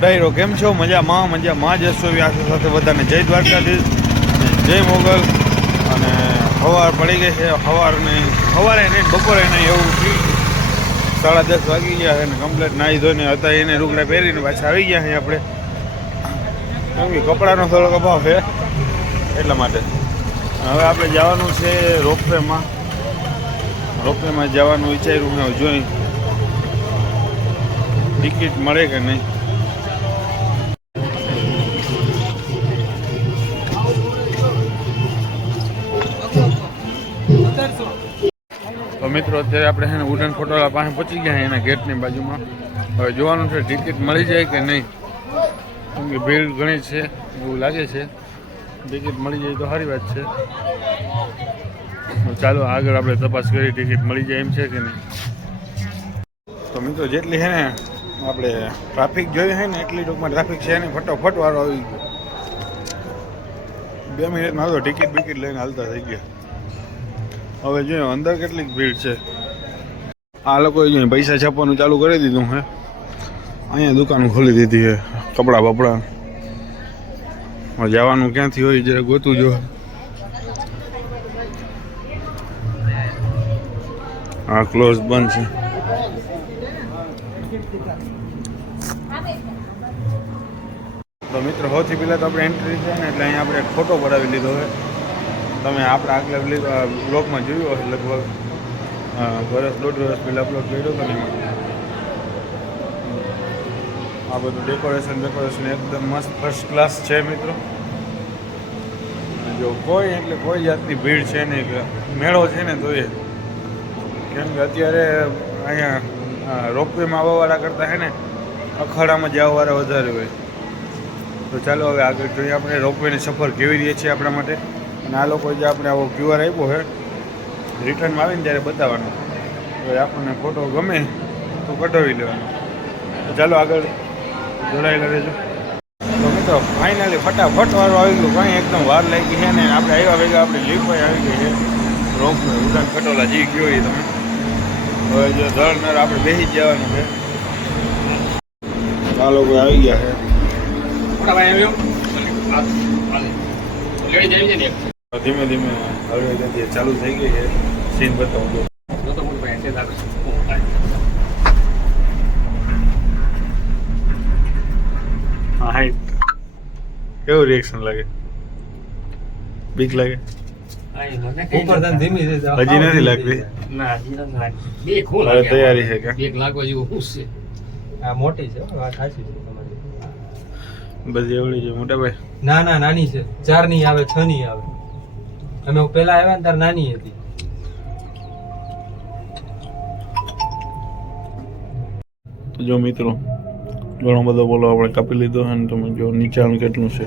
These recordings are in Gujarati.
ડાયરો કેમ છો? મજામાં જશો આશા સાથે બધાને જય દ્વારકાધીશ, જય મોગલ. અને સવાર પડી ગઈ છે. સવારે નહીં બપોરે નહીં એવું 10:30 વાગી ગયા છે ને કમ્પ્લીટ નાહી ધોઈને હતા એને રૂગડા પહેરીને પાછા આવી ગયા છે આપણે. કેમ કે કપડાનો થોડોક અભાવ છે એટલા માટે. હવે આપણે જવાનું છે રોપવેમાં જવાનું વિચાર્યું મેં, જોઈ ટિકિટ મળે કે નહીં. તો મિત્રો અત્યારે આપણે છે ને વુડન ફોટોવાળા પાસે પહોંચી ગયા એના ગેટની બાજુમાં. હવે જોવાનું છે ટિકિટ મળી જાય કે નહીં, કેમ કે ભીડ ઘણી છે એવું લાગે છે. ટિકિટ મળી જાય તો સારી વાત છે. ચાલો આગળ આપણે તપાસ કરી ટિકિટ મળી જાય એમ છે કે નહીં. તો મિત્રો જેટલી છે ને આપણે ટ્રાફિક જોઈ છે ને એટલી ટૂંકમાં ટ્રાફિક છે ને ફટોફટ વાળો આવી ગયો. 2 મિનિટમાં તો ટિકિટ લઈને હાલતા થઈ ગયા. હવે જોઈએ અંદર કેટલીક ભીડ છે. આ લોકોએ જોઈએ પૈસા છાપવાનું ચાલુ કરી દીધું હે. અહીંયા દુકાન ખોલી દીધી છે કપડાં બપડા. જવાનું ક્યાંથી હોય જરા ગોતું જો. હા ક્લોઝ બંધ છે. તો મિત્રો સૌથી પહેલાં તો આપણે એન્ટ્રી છે ને એટલે અહીંયા આપણે એક ફોટો પડાવી લીધો છે. તમે આપણા આગલા બ્લોગમાં જોયું હશે લગભગ 1.5 વર્ષ પહેલાં અપલોડ કર્યો હતો ને એમાં. આ બધું ડેકોરેશન એકદમ મસ્ત ફર્સ્ટ ક્લાસ છે મિત્રો. જો કોઈ જાતની ભીડ છે નહીં, મેળો છે ને તો એ કેમ કે અત્યારે અહીંયા રોપવેમાં આવવાવાળા કરતાં છે ને અખાડામાં જવાવાળા વધારે હોય. તો ચાલો હવે આગળ જોઈએ આપણે રોપવેની સફર કેવી રહી છે આપણા માટે. અને આ લોકોએ જે આપણે આવો QR આપ્યો છે રિટર્નમાં આવીને ત્યારે બતાવવાનો. તો આપણને ફોટો ગમે તો કઢાવી લેવાનો. તો ચાલો આગળ જોડાયેલા રહેજો. તો મિત્રો ફાઇનલી ફટાફટ વાળું આવી ગયું, કાંઈ એકદમ વાર લાગી છે ને આપણે આવ્યા ભેગા આપણી લીફ આવી ગઈ છે રોપવે ઉડાન ખટોલા જી ગયો એ તમે. હવે જો ધરનર આપણે બેસી જ જવાનું છે. આ લોકો આવી ગયા છે. ધીમે ધીમે હળવે ચાલુ થઈ ગઈ છે. સીન બતાવું હા. કેવું રિએક્શન લાગે? બીક લાગે? હજી નથી લાગતી. હવે તૈયારી છે કે મોટી છે વાત સાચી છે તમારી. બધી એવડી છે મોટા ભાઈ? ના નાની છે. 4 ની આવે 6 ની આવે. અમે પેલા આવ્યા ને ત્યારે નાની હતી. તો જો મિત્રો ઘણો બધો બોલો આપણે કાપી લીધો છે ને તમે જો નીચાણું કેટલું છે.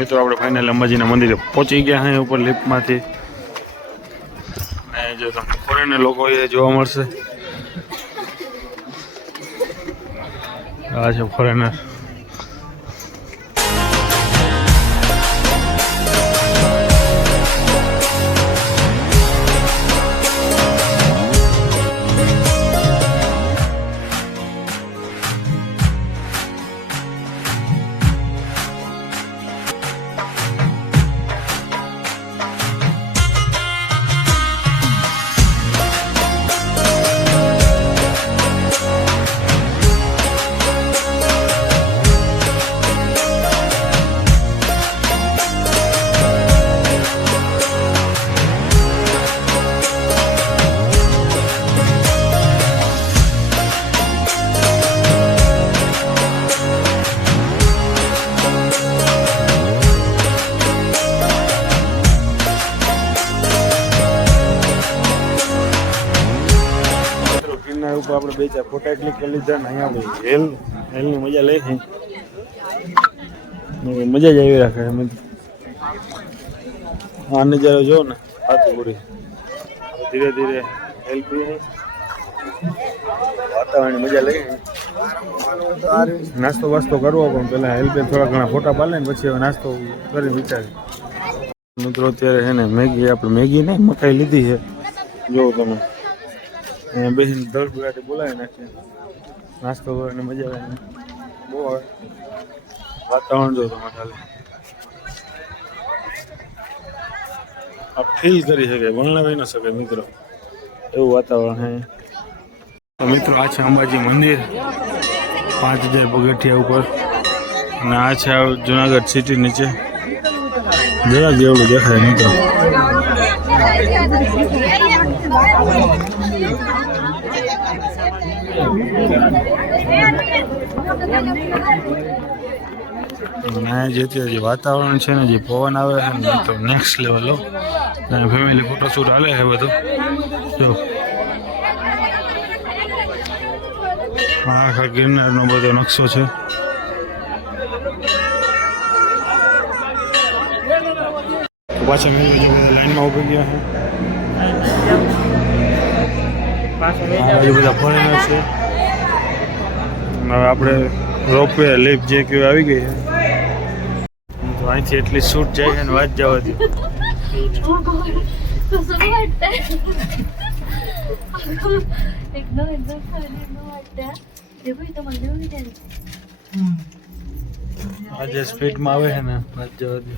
મિત્રો આપણે ફાઇનલ અંબાજીના મંદિરે પહોંચી ગયા हैं ઉપર લિફ્ટમાંથી. અને જો તમને ફોરેનર લોકો એ જોવા મળશે. આ છે ફોરેનર. બે ચાર ફોટા ક્લિક કરી લીધા ને અહીંયા આપણે હેલની મજા લઈ છે. મજા જ આવી રાખે છે મિત્રો. આ નજારો જો ને હાથું પૂરી ધીરે ધીરે હેલ પી વાતાવરણની મજા લઈ. નાસ્તો વાસ્તો કરવો પણ પેલા હેલ્પે થોડા ઘણા ફોટા પાડે ને પછી હવે નાસ્તો કરી વિચારી. મિત્રો અત્યારે છે ને આપણે મેગી નહીં મકાઈ લીધી છે. જોવો તમે અહીંયા બેસીને દળ બગાટી બોલાવી નાખીએ નાસ્તો કરવાની મજા આવે બહુ આવે. વાતાવરણ જો તમે ખાલી આ ફીલ કરી શકે વર્ણવી ન શકે મિત્રો એવું વાતાવરણ છે. તો મિત્રો આ છે અંબાજી મંદિર 5000 પગથિયા ઉપર અને આ છે જુનાગઢ સિટી નીચે જરા જેવડું દેખાય મિત્રો. જે વાતાવરણ છે ને જે પવન આવે છે ને તો નેક્સ્ટ લેવલ હો. ફેમિલી ફોટોશૂટ હાલે છે બધું જો. આખા ગિરનારનો બધો નકશો છે. પાછા મેં લાઈનમાં ઉભી ગયા છે બધા ફોરેનર છે. હવે આપણે રોપવે લિફ્ટ જે કે આવી ગઈ છે તો અહીંથી એટલી શૂટ જાય છે ને વાત જવા દે. આજે સ્પીડમાં આવે છે ને વાત જવા દે.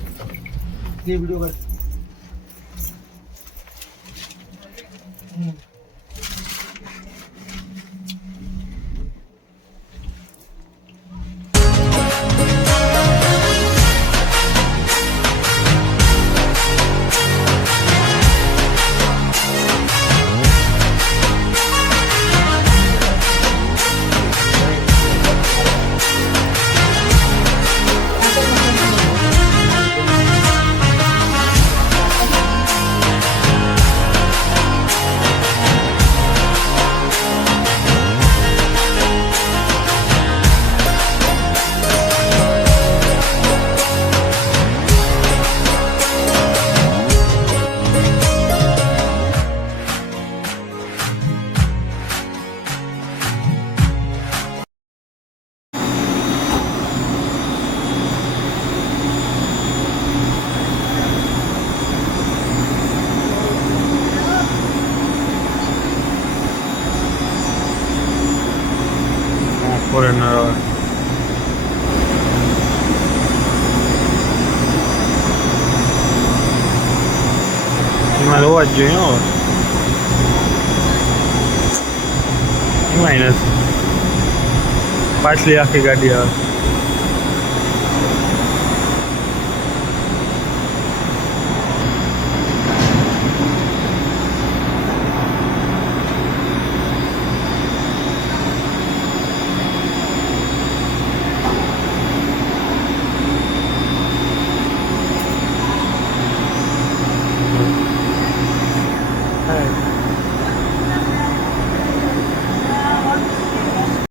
ફોરેનર એમાં હોવા જ જોઈએ હો. એમાં નથી પાછલી આખી ગાડી આવે.